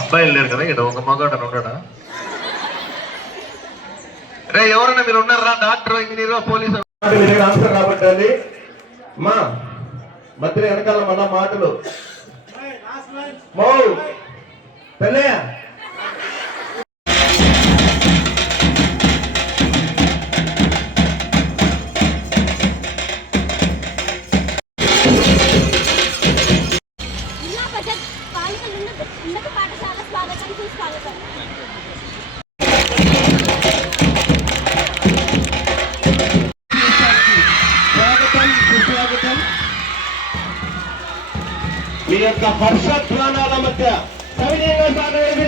అబ్బాయిలు లేరు కదా ఇక్కడ ఒక మగాడు ఉన్నాడా? రే ఎవరన్నా మీరు ఉన్నారా? Doctor engineer police? ఆన్సర్ రాబట్టాలి మా మధ్య వెనకాల మన మాటలు. మౌ పెళ్ళయ్య? పాఠశాల స్వాగతం సుస్వాగతం మీ యొక్క హర్షధ్వానాల మధ్య సవినీయంగా సాగలేదు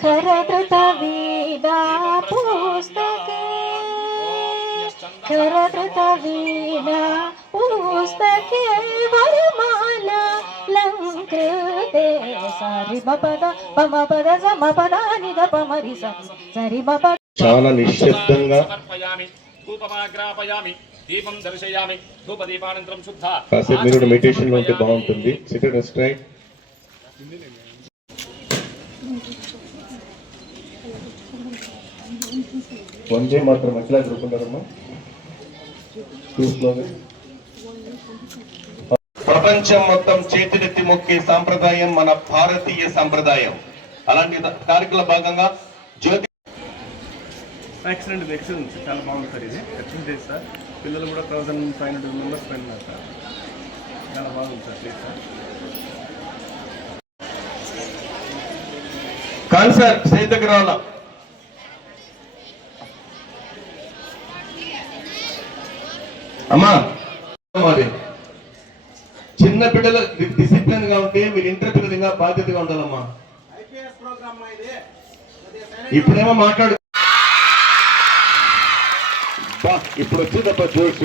కరకృత వేదా పుస్తకే కరకృత వేదా చాలా నిశ్శబ్దంగా దీపం దర్శయామి ధూపదీపానంతరం శుద్ధ. కాసేపు మీరు కూడా మెడిటేషన్లో ఉంటే బాగుంటుంది స్ట్రైట్ వందే మాత్రం ప్రపంచం మొత్తం చేతులెత్తి మొక్కే సాంప్రదాయం మన భారతీయ సాంప్రదాయం. అలాంటి కార్యక్రమ భాగంగా జ్యోతి ఎక్సలెంట్ ఎక్సలెంట్ చాలా బాగుంది సార్ ఇది. Excellent sir. పిల్లలు కూడా థౌసండ్ ఫైవ్ హండ్రెడ్ మెంబర్స్ పైన ఉన్నారు సార్. చాలా బాగుంది సార్ ప్లీజ్ సార్. కాన్సర్ సైడ్ దగ్గర రావాలా అమ్మా. మరి చిన్న బిడ్డలు డిసిప్లిన్గా ఉంటే మీరు ఇంటర్ పిల్లలుగా బాధ్యతగా ఉండాలమ్మా. ఇప్పుడేమో మాట్లాడు. బా, ఇప్పుడు వచ్చిందప్ప జోష్.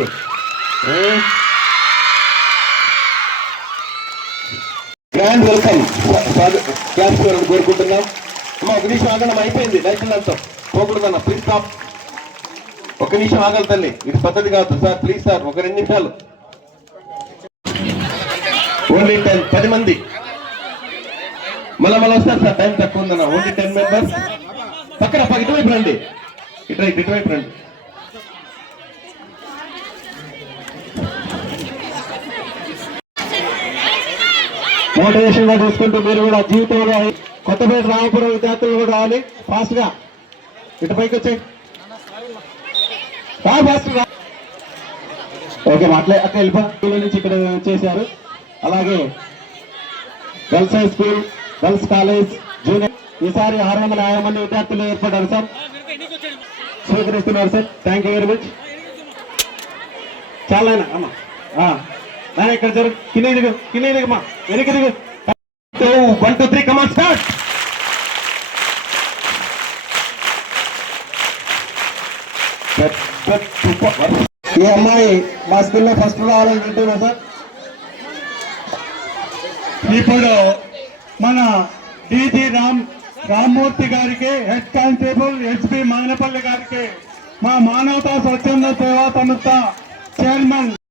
గ్రాండ్ వెల్కమ్ క్లాస్ కోరుకుంటున్నాం. అమ్మా ఒక నిమిషం ఆగడం అయిపోయింది. లైఫ్ అంతా పోకూడదన్న ప్లీజ్ స్టాప్ ఒక నిమిషం ఆగలి తల్లి. ఇది పద్ధతి కాదు సార్ ప్లీజ్ సార్ ఒక రెండు నిమిషాలు. ఓన్లీ టెన్ పది మంది. మళ్ళా మళ్ళీ వస్తారు సార్ టైం తక్కువ ఉందన్న ఓన్లీ టెన్ మెంబర్స్ పక్కన పక్క ఇటువైపు రండి. ఇటు ఇటువైపు రండి. మోటివేషన్గా చూసుకుంటూ మీరు కూడా జీవితంలో కొత్తపేట రామపురం విద్యార్థులు కూడా రావాలి. ఫాస్ట్గా. ఇటు పైకి వచ్చే ఫాస్ట్ రా ఓకే మాట్లా అక్కడ వెళ్ళిపో. నుంచి ఇక్కడ చేశారు. అలాగే girls high school girls college junior. ఈసారి ఆరు వందల యాభై మంది విద్యార్థులు ఏర్పడ్డారు sir. స్వీకరిస్తున్నారు sir. Thank you very much చాలా అమ్మా. ఇక్కడ జరుగు. కింద దిగు కింద దిగమ్మా దిగు. వన్ టూ త్రీ కమా స్టార్ట్ ఈ అమ్మాయి మా స్కూల్లో ఫస్ట్ రావాలనుకుంటున్నా సార్. ఇప్పుడు మన డిజి రామ్ రామ్మూర్తి గారికి హెడ్ కానిస్టేబుల్ ఎస్పి మానపల్లి గారికి మా మానవతా స్వచ్ఛంద సేవా సంస్థ చైర్మన్